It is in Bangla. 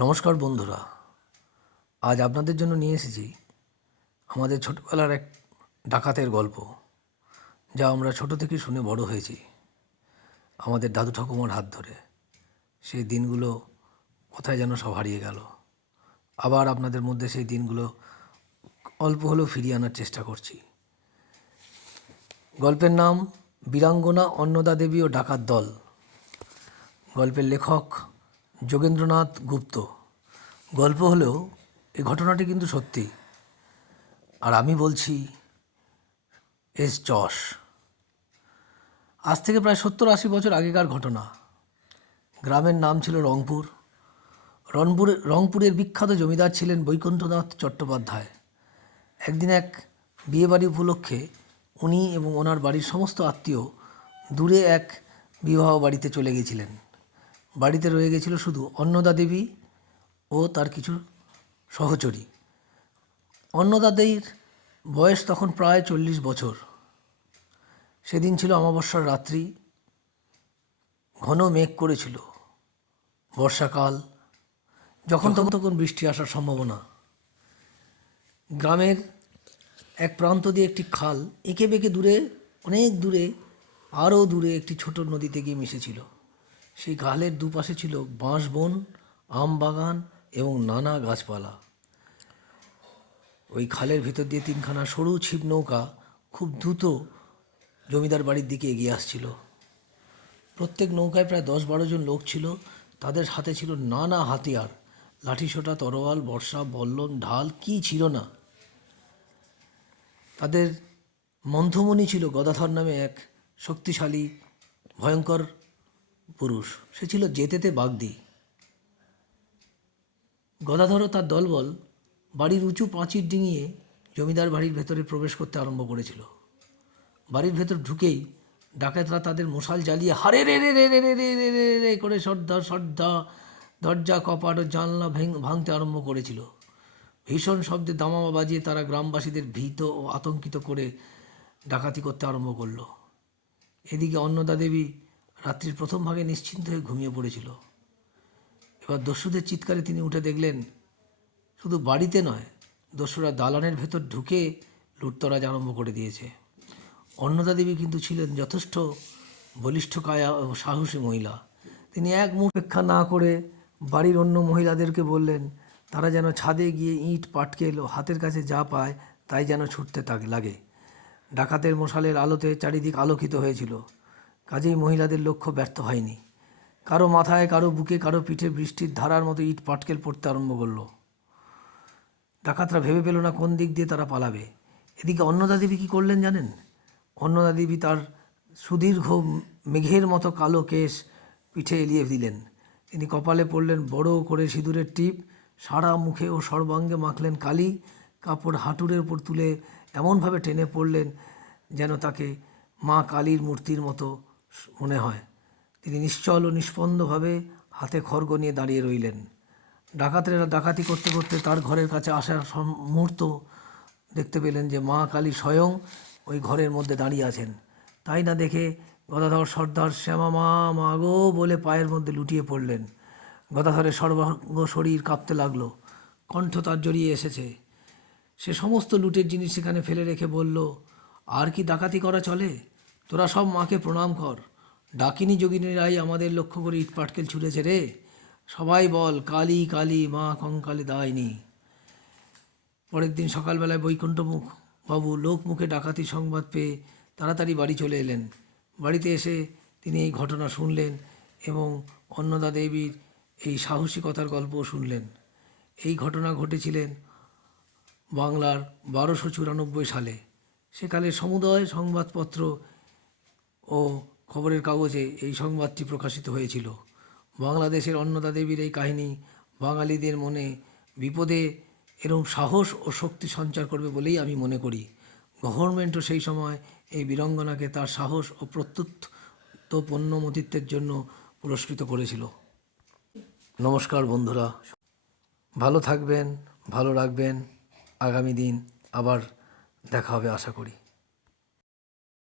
নমস্কার বন্ধুরা, আজ আপনাদের জন্য নিয়ে এসেছি আমাদের ছোটোবেলার এক ডাকাতের গল্প, যা আমরা ছোটো থেকে শুনে বড় হয়েছি আমাদের দাদু ঠাকুমার হাত ধরে। সেই দিনগুলো কোথায় যেন সব হারিয়ে গেল। আবার আপনাদের মধ্যে সেই দিনগুলো অল্প হলেও ফিরিয়ে আনার চেষ্টা করছি। গল্পের নাম বীরাঙ্গনা অন্নদা দেবী ও ডাকাত দল। গল্পের লেখক যোগেন্দ্রনাথ গুপ্ত। গল্প হলেও এই ঘটনাটি কিন্তু সত্যি, আর আমি বলছি এস যশ। আজ থেকে প্রায় 70-80 বছর আগেকার ঘটনা। গ্রামের নাম ছিল রংপুর। রংপুরের বিখ্যাত জমিদার ছিলেন বৈকুণ্ঠনাথ চট্টোপাধ্যায়। একদিন এক বিয়েবাড়ি উপলক্ষে উনি এবং ওনার বাড়ির সমস্ত আত্মীয় দূরে এক বিবাহ বাড়িতে চলে গেছিলেন। বাড়িতে রয়ে গেছিল শুধু অন্নদা দেবী ও তার কিছু সহচরী। অন্নদাদের বয়স তখন প্রায় 40 বছর। সেদিন ছিল অমাবস্যার রাত্রি। ঘন মেঘ করেছিল। বর্ষাকাল, যখন তখন বৃষ্টি আসার সম্ভাবনা। গ্রামের এক প্রান্ত দিয়ে একটি খাল এঁকে বেঁকে দূরে, অনেক দূরে, আরও দূরে একটি ছোট নদীতে গিয়ে মিশেছিল। সেই খালের দুপাশে ছিল বাঁশ বন, আম বাগান এবং নানা গাছপালা। ওই খালের ভিতর দিয়ে 3খানা সরু ছিপ নৌকা খুব দ্রুত জমিদার বাড়ির দিকে এগিয়ে আসছিল। প্রত্যেক নৌকায় প্রায় 10-12 জন লোক ছিল। তাদের হাতে ছিল নানা হাতিয়ার, লাঠিসোঁটা, তরোয়াল, বর্ষা, বল্লম, ঢাল, কি ছিল না। তাদের মন্থমণি ছিল গদাধর নামে এক শক্তিশালী ভয়ঙ্কর পুরুষ। সে ছিল যেতেতে বাগদি। গদাধরও তার দলবল বাড়ির উঁচু পাঁচির ডিঙিয়ে জমিদার বাড়ির ভেতরে প্রবেশ করতে আরম্ভ করেছিল। বাড়ির ভেতর ঢুকেই ডাকাতরা তাদের মশাল জ্বালিয়ে হারে রে রে রে রে রে রে রে রে রে করে সর্দা দরজা, কপাট ও জানলা ভাঙতে আরম্ভ করেছিল। ভীষণ শব্দে দামামা বাজিয়ে তারা গ্রামবাসীদের ভীত ও আতঙ্কিত করে ডাকাতি করতে আরম্ভ করলো। এদিকে অন্নদা দেবী রাত্রির প্রথম ভাগে নিশ্চিন্ত হয়ে ঘুমিয়ে পড়েছিল। এবার দস্যুদের চিৎকারে তিনি উঠে দেখলেন শুধু বাড়িতে নয়, দস্যুরা দালানের ভেতর ঢুকে লুটতরাজ আরম্ভ করে দিয়েছে। অন্নদা দেবী কিন্তু ছিলেন যথেষ্ট বলিষ্ঠ কায়া ও সাহসী মহিলা। তিনি এক মুহূর্ত অপেক্ষা না করে বাড়ির অন্য মহিলাদেরকে বললেন তারা যেন ছাদে গিয়ে ইট, পাটকেল ও হাতের কাছে যা পায় তাই যেন ছুটতে লাগে। ডাকাতের মশালের আলোতে চারিদিক আলোকিত হয়েছিল, কাজেই মহিলাদের লক্ষ্য ব্যর্থ হয়নি। কারো মাথায়, কারো বুকে, কারো পিঠে বৃষ্টির ধারার মতো ইট পাটকেল পড়তে আরম্ভ করলো। ডাকাতরা ভেবে পেল না কোন দিক দিয়ে তারা পালাবে। এদিকে অন্নদা দেবী কী করলেন জানেন? অন্নদা দেবী তার সুদীর্ঘ মেঘের মতো কালো কেশ পিঠে এলিয়ে দিলেন। তিনি কপালে পড়লেন বড় করে সিঁদুরের টিপ, সারা মুখে ও সর্বাঙ্গে মাখলেন কালি। কাপড় হাঁটুরের উপর তুলে এমনভাবে টেনে পড়লেন যেন তাকে মা কালীর মূর্তির মতো মনে হয়। তিনি নিশ্চল ও নিষ্পন্দভাবে হাতে খড়গ নিয়ে দাঁড়িয়ে রইলেন। ডাকাতেরা ডাকাতি করতে করতে তার ঘরের কাছে আসার মুহূর্ত দেখতে পেলেন যে মা কালী স্বয়ং ওই ঘরের মধ্যে দাঁড়িয়ে আছেন। তাই না দেখে গদাধর সর্দার শ্যামা মা মাগো বলে পায়ের মধ্যে লুটিয়ে পড়লেন। গদাধরের সর্বাঙ্গ শরীর কাঁপতে লাগলো, কণ্ঠ তার জড়িয়ে এসেছে। সে সমস্ত লুটের জিনিস সেখানে ফেলে রেখে বলল, আর কি ডাকাতি করা চলে? তোরা সব মাকে প্রণাম কর। ডাকিনী যোগিনীরাই আমাদের লক্ষ্য করে ইট পাটকেল ছুঁড়েছে রে। সবাই বল কালী কালী মা কঙ্কালে দায়নি। পরের দিন সকালবেলায় বৈকুণ্ঠমুখ বাবু লোক মুখে ডাকাতির সংবাদ পেয়ে তাড়াতাড়ি বাড়ি চলে এলেন। বাড়িতে এসে তিনি এই ঘটনা শুনলেন এবং অন্নদা দেবীর এই সাহসিকতার গল্পও শুনলেন। এই ঘটনা ঘটেছিলেন বাংলার 1294 সালে। সেকালে সমুদয় সংবাদপত্র ও খবরের কাগজে এই সংবাদটি প্রকাশিত হয়েছিল। বাংলাদেশের অন্নদা দেবীর এই কাহিনী বাঙালিদের মনে বিপদে এরকম সাহস ও শক্তি সঞ্চার করবে বলেই আমি মনে করি। গভর্নমেন্টও সেই সময় এই বীরাঙ্গনাকে তার সাহস ও প্রত্যুত্ত পণ্যমতিত্বের জন্য পুরস্কৃত করেছিল। নমস্কার বন্ধুরা, ভালো থাকবেন, ভালো রাখবেন। আগামী দিন আবার দেখা হবে আশা করি।